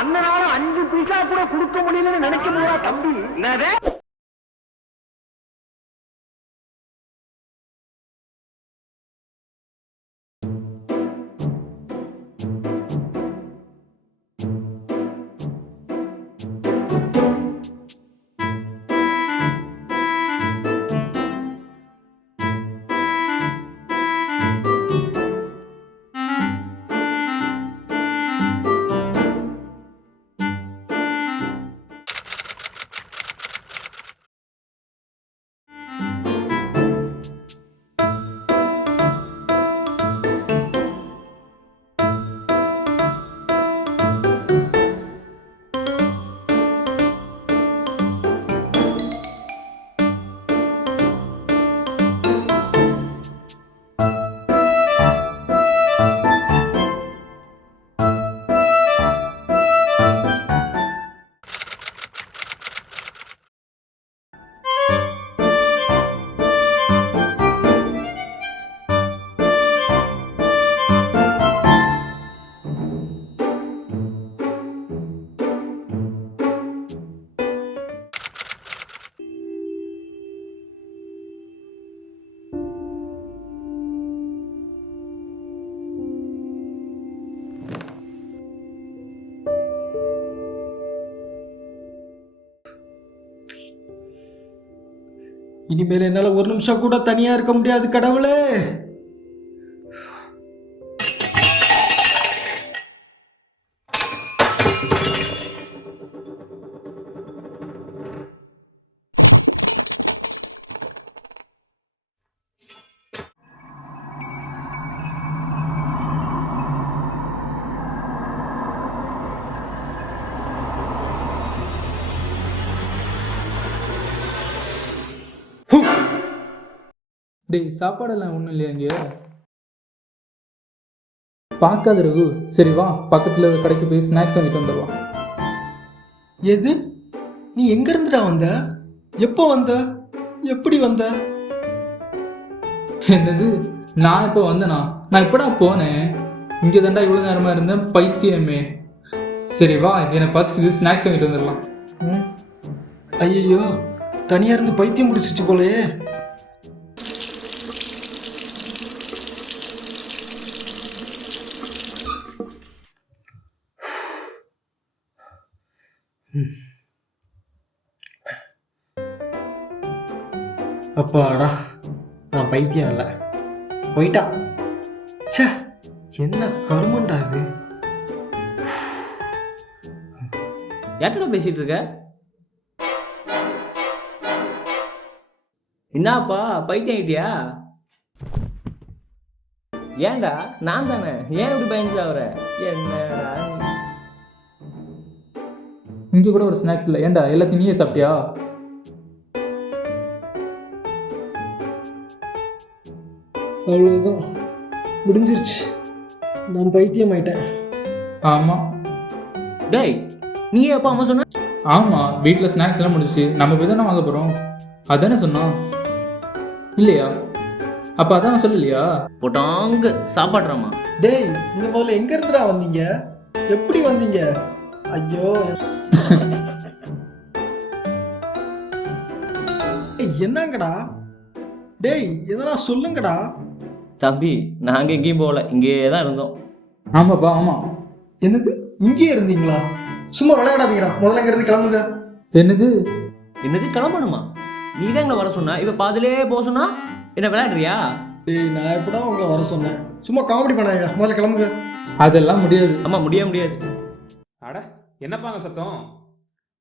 அண்ணனால 5 பைசா கூட கொடுக்க முடியலன்னு நினைக்க முடியா தம்பி? என்னது? இனிமேல் என்னால் ஒரு நிமிஷம் கூட தனியாக இருக்க முடியாது கடவுளே. டேய், சாப்பாடெல்லாம் ஒன்றும் இல்லையா இங்கே? பார்க்காத ரகு. சரி வா, பக்கத்தில் கடைக்கு போய் ஸ்நாக்ஸ் வாங்கிட்டு வந்துடுவான். எது? நீ எங்கேருந்துடா வந்த? எப்போ வந்த? எப்படி வந்த? என்னது? நான் இப்போ வந்தேனா? நான் எப்படா போனேன்? இங்கே தாண்டா இவ்வளோ நேரமாக இருந்தேன், பைத்தியமே. சரி வா, என்னை பசிக்குது, ஸ்நாக்ஸ் வாங்கிட்டு வந்துடலாம். ஐயோ, தனியாக இருந்து பைத்தியம் முடிச்சிச்சு போலையே. அப்பாடா, நான் பைத்தியம் இல்லை, போயிட்டான். சே, என்ன கருமண்டா இது. யார்கிட்ட பேசிட்டு இருக்க? என்னப்பா பைத்தியம் ஆயிட்டியா? ஏன்டா? நான் தானே. ஏன் இப்படி பயந்து ஆகுற? என்னடா இங்கே கூட ஒரு ஸ்நாக்ஸ் இல்லை. ஏன்டா எல்லாத்தையும் நீயே சாப்பிட்டியா? அவ்வளோதான், முடிஞ்சிருச்சு. நான் பைத்தியம் ஆயிட்டேன். ஆமாம். டேய், நீ எப்போ அம்மா சொன்ன? ஆமாம், வீட்டில் ஸ்நாக்ஸ் எல்லாம் முடிச்சு நம்ம போய் தானே வாங்க போகிறோம். அதானே சொன்னோம் இல்லையா? அப்போ அதான் சொல்லலையா? போட்டாங்க சாப்பாடுறாமா. டேய், இந்த முதல்ல எங்க இருந்துடா வந்தீங்க? எப்படி வந்தீங்க? ஐயோ, என்னங்கடா? டேய், எதனா சொல்லுங்கடா. தம்பி, நாங்கள் எங்கேயும் போகல, இங்கே தான் இருந்தோம். ஆமாப்பா, ஆமாம். என்னது, இங்கேயே இருந்தீங்களா? சும்மா விளையாடாதீங்கடா, முதல்ல இங்கிருந்து கிளம்புங்க. என்னது? என்னது கிளம்பணுமா? நீ தான் எங்களை வர சொன்னா, இப்போ பாதிலே போக சொன்னா என்ன விளையாடுறியா? டேய், நான் எப்படா உங்களை வர சொன்னேன்? சும்மா காமெடி பண்ணாங்க, முதல்ல கிளம்புங்க. அதெல்லாம் முடியாது. ஆமாம், முடியாது. அட, என்னப்பாங்க சத்தம்?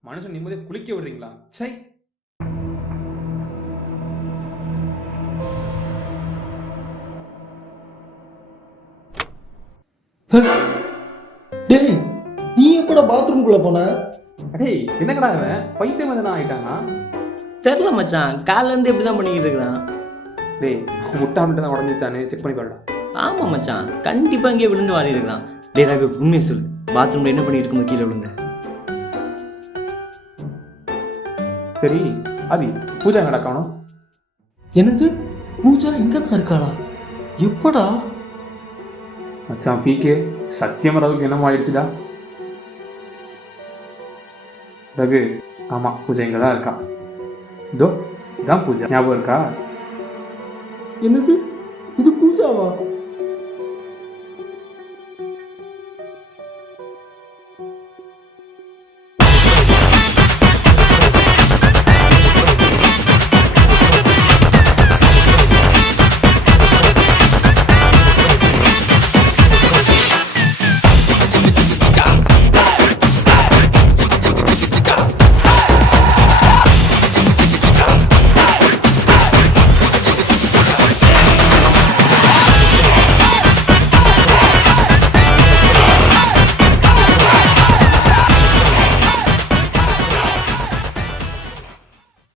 மனுஷன் நிம்மதியை குளிக்க விடுறீங்களா? சை. டேய், நீ எப்படா பாத்ரூம்குள்ள போன? டேய், என்னக்கடா இவன் பைத்தியம் எதனா ஆயிட்டானா? தெரில மச்சான், காலிலேருந்து எப்படி தான் பண்ணிக்கிட்டு இருக்கிறான். டேய், முட்டா மட்டும் தான் உடஞ்சிச்சானே, செக் பண்ணி பாருடா. ஆமாம் மச்சான், கண்டிப்பாக இங்கே விழுந்து வாரி இருக்கலாம். டேய் ராகு, உண்மையை சொல்லு, பாத்ரூமில் என்ன பண்ணிட்டு இருக்கும்போது கீழே விழுந்த? சரி அபி, பூஜா நடக்கணும். என்னது, பூஜா இங்கே தான் இருக்காளா? எப்படா? மச்சான் பிகே, சத்தியமாக அளவுக்கு என்னமோ ஆயிடுச்சுடா. ரகு, ஆமாம் பூஜா இங்கே தான் இருக்கா. இதோ இதான் பூஜா, ஞாபகம் இருக்கா? என்னது இது பூஜாவா?